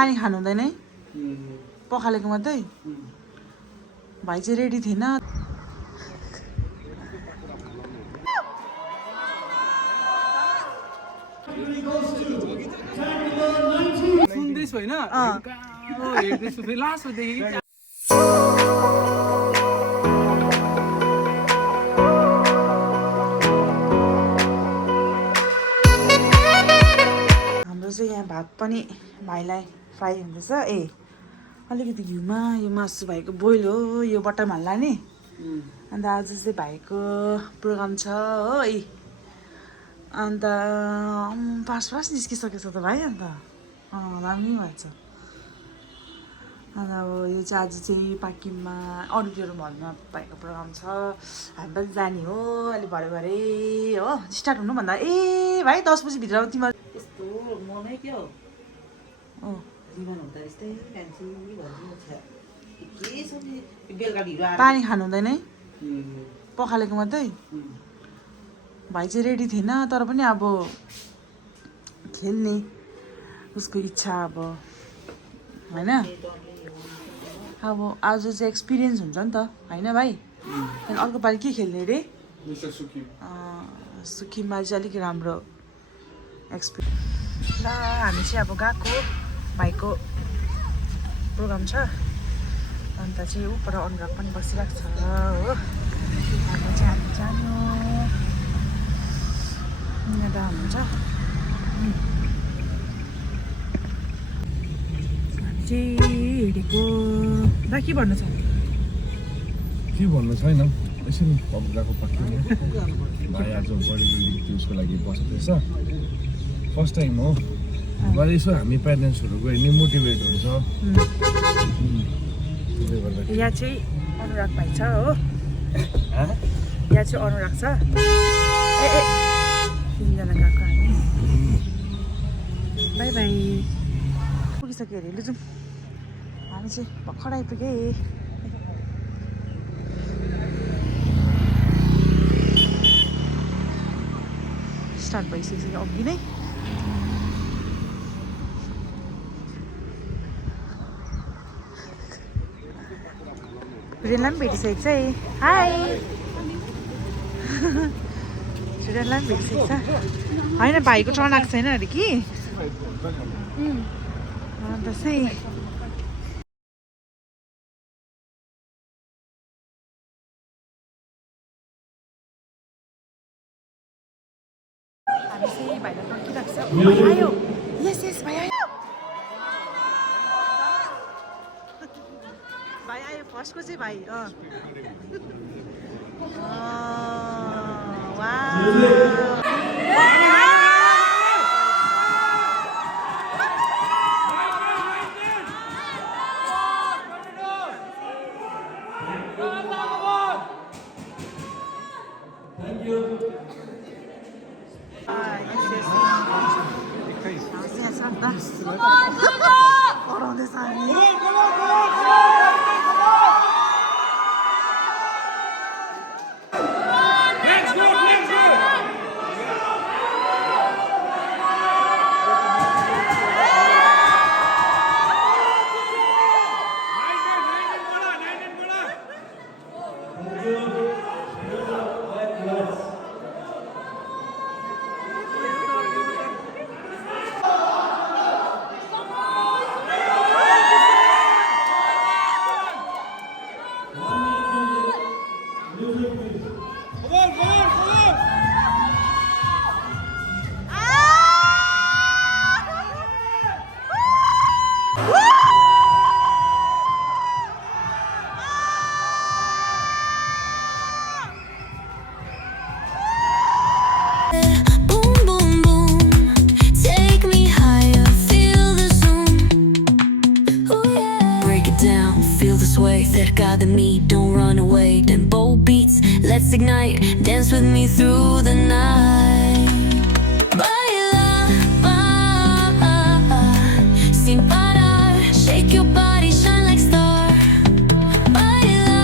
पानी खानु हुँदैन है पखालेको मात्रै भाइ चाहिँ रेडी थिएन सुन्दैछु होइन हेर्दैछु फेरि लास्टदेखि हाम्रो चाहिँ यहाँ भात पनि भाइलाई फ्राई हुँदैछ अलिकति घिउमा यो मासु भाइको बोइल हो यो बट्टाम हाल्ला नि अन्त आज चाहिँ भाइको प्रोग्राम छ हो अन्त फास्ट निस्किसकेछ त भाइ अन्त राम्रै भएछ अन्त अब यो चाहिँ आज चाहिँ पाकिममा अडिटोरियम हलमा भाइको प्रोग्राम छ हामी पनि जाने हो अहिले भरे हो स्टार्ट हुनुभन्दा भाइ 10 बजीभित्र तिमीहरू यस्तो मनै के हो जीवन हुँदा यस्तै कान्छी बेलुका ढिलो आएर पानी खानु हुँदैन है पखालेको मात्रै भाइ चाहिँ रेडी थिएन तर पनि अब खेल्ने उसको इच्छा अब होइन अब आज चाहिँ एक्सपिरियन्स हुन्छ नि त होइन भाइ अनि अर्को पालि के खेल्ने रे सुकिममा चाहिँ अलिक राम्रो एक्सपिरियन्स ल हामी चाहिँ अब गएको भाइको प्रोग्राम छ अन्त चाहिँ ऊपर अनुराग पनि बसिरहेको छ हो अन्त चाहिँ हामी जानु यहाँ दाम हुन्छ हामी चाहिँ हिँडेको दा के भन्नु छ के भन्नु छैन यसरी पब्लिकको पक्कै भाइ आज बडी बिल्डिङ उसको लागि बस्दैछ फर्स्ट टाइम हो मलाई यसो हामी प्यारेन्ट्सहरू गयो भने मोटिभेट हुन्छ यहाँ चाहिँ अनुराग भाइ छ हो यहाँ चाहिँ अनुराग छ तिनजना गएको हामी बाई बाई पुगिसक्यो अरे लु जाउँ हामी चाहिँ भर्खर आइपुगेँ स्टार्ट भइसक्यो अघि नै सुरेनलाई पनि भेटिसकेको छ है हाई सुरेनलाई पनि भेटिसकेको छ होइन भाइको टर्न आएको छैन अरे कि अन्त चाहिँ हामी चाहिँ भाइलाई पर्खिरहेको छ भाइ आयो यस भाइ आयो भाइ आयो फर्स्टको चाहिँ भाइ कराउँदैछ हामी Gather me, don't run away. Tempo beats, let's ignite. Dance with me through the night. Baila, sin parar. Shake your body, shine like star. Baila,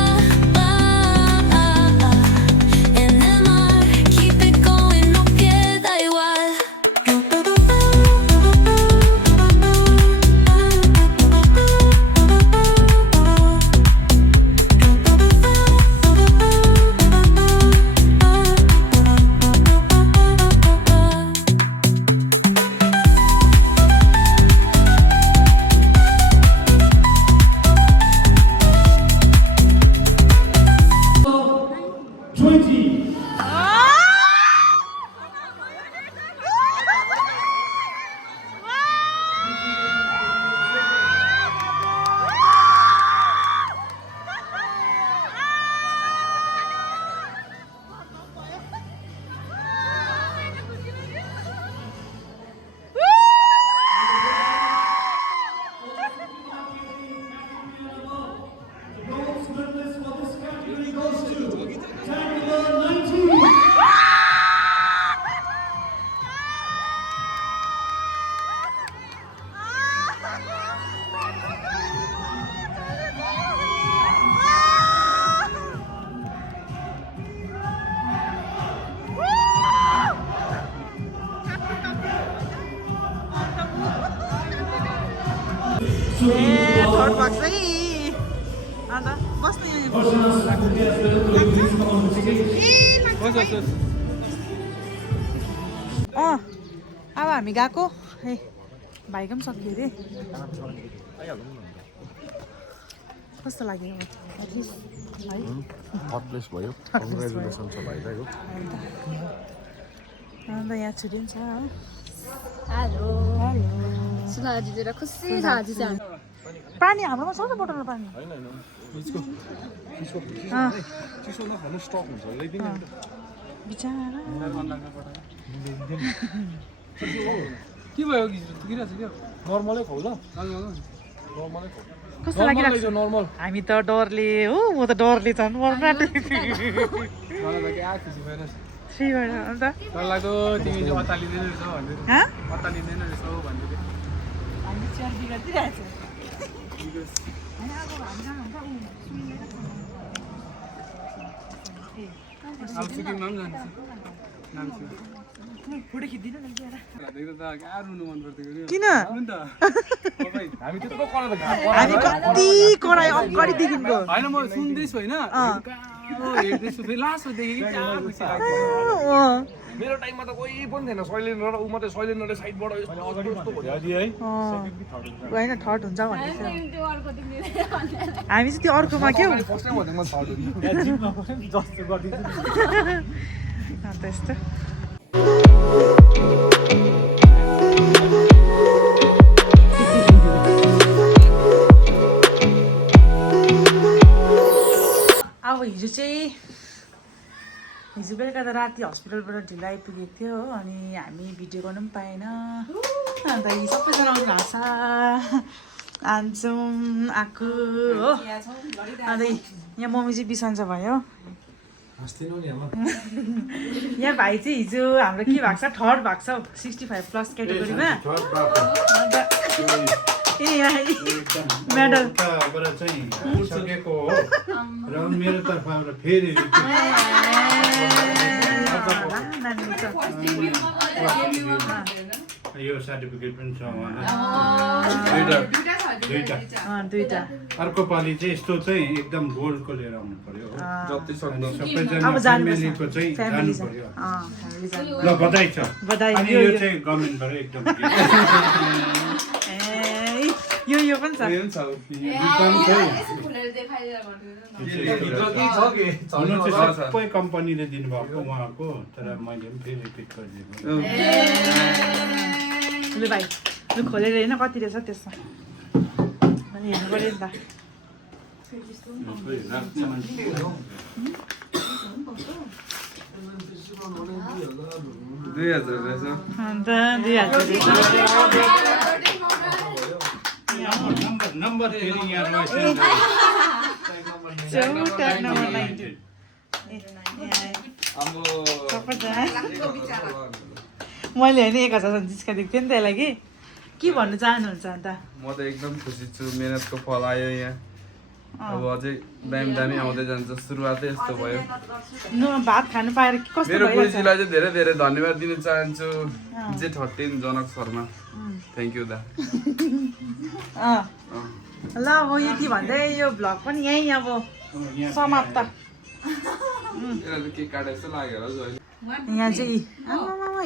en el mar. Keep it going, no queda igual. Third भएको छ है अन्त बस्नु अब हामी गएको ए भाइको पनि सक्यो अरे कस्तो लाग्यो एटलिस्ट है हट प्लेस भयो कङ्ग्रेचुलेसन छ भाइलाई हो अन्त यहाँ छुट्टी पनि छ हो हेलो सुना दिदीलाई खुसी छ आज चाहिँ पानी हाम्रोमा छ त बोतलमा पानी चिसो नखानु स्टक हुन्छ ल्याइदिनु बिचारा के भयो किराछ क्या नर्मलै खाऊ ल कस्तो लागिरहेको छ नर्मल हामी त डरले हो म त डरले झन् मर्न मलाई त क्या खुसी भएन श्रीबाट अन्त डरलाग्दो तिमी चाहिँ अत्तालिँदैन रहेछ भन्दै हाँ अत्तालिँदैन रहेछ भन्दै हामी चियर बिगारिदिइरहेको अब सिक्किममा पनि जान्छ नाम्ची फोटो खिच्दिनु न लिएर देख्दा त क्या रुनु मन पर्थ्यो किन नि त हामी त्यत्रो कराएर घाम हामी कति करायो अगाडिदेखिको होइन म सुन्दैछु होइन हेर्दैछु फेरि लास्टमा देखेँ कि क्या खुसी लाग्यो मेरो टाइममा त कोही पनि थिएन सैलेन्ड र ऊ मात्रै सैलेन्ड र साइडबाट यस्तो भयो है होइन थर्ड हुन्छ भन्दै थियो हामी चाहिँ त्यो अर्कोमा के हो फर्स्ट टाइम भनेको म थर्ड अन्त यस्तो अब हिजो बेलुका त राति हस्पिटलबाट ढिलो आइपुगेको थियो हो अनि हामी भिडियो गर्नु पनि पाएन अन्त यी सबैजना आउनु भएको छ आन्छौँ आएको हो अन्त यहाँ मम्मी चाहिँ बिसन्चो भयो यहाँ भाइ चाहिँ हिजो हाम्रो के भएको छ थर्ड भएको छ 65+ क्याटेगोरीमा अन्त ए यहाँ मेडल सकेको हो र मेरो तर्फबाट फेरि यो सर्टिफिकेट पनि छ दुईटा अर्को पालि चाहिँ यस्तो चाहिँ एकदम गोल्डको लिएर आउनु पर्यो सबैजना अब जानुपर्छ फ्यामिलीको चाहिँ फ्यामिली जानु पर्यो जानु ल बधाई छ बधाई अनि यो चाहिँ गभर्मेन्टबाट एकदम यो पनि छ सबै कम्पनीले दिनुभएको उहाँको तर मैले पनि फेरि रिपिट गरिदिएको लु भाइ लु खोलेर होइन कति रहेछ त्यसमा अनि हेर्नु पऱ्यो नि त 2000 रहेछ अन्त 2000 नम्बर फेरि यहाँ रहेछ ट्याग नम्बर 9 मैले होइन 1000 जिस्काएको थिएँ नि त्यसलाई के भन्नु चाहनुहुन्छ अन्त म त एकदम खुसी छु मेहनतको फल आयो यहाँ अब अझै दामी दामी आउँदै जान्छ सुरुवातै यस्तो भयो भात खानु पाएर कस्तो मेरो बुझीलाई चाहिँ धेरै धेरै धन्यवाद दिन चाहन्छु J13 Janak Sharma thank you दा ल अब यति भन्दै यो भ्लग पनि यहीँ अब समाप्त के काटे जस्तो लाग्यो होला जहिले यहाँ चाहिँ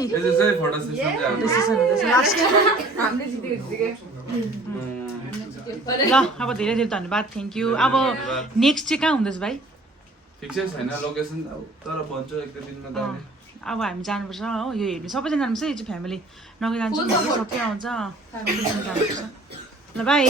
यसो चाहिँ फोटो सेसन ल अब धेरै धेरै धन्यवाद थ्याङ्क यू अब नेक्स्ट चाहिँ कहाँ हुँदैछ भाइ फिक्सै छैन लोकेसन तर भन्छु एक दुई दिनमा त अब हामी जानुपर्छ हो यो हेर्नु सबैजना जानुपर्छ यो चाहिँ फ्यामिली नगइ जान्छौँ सबै आउँछ ल बाई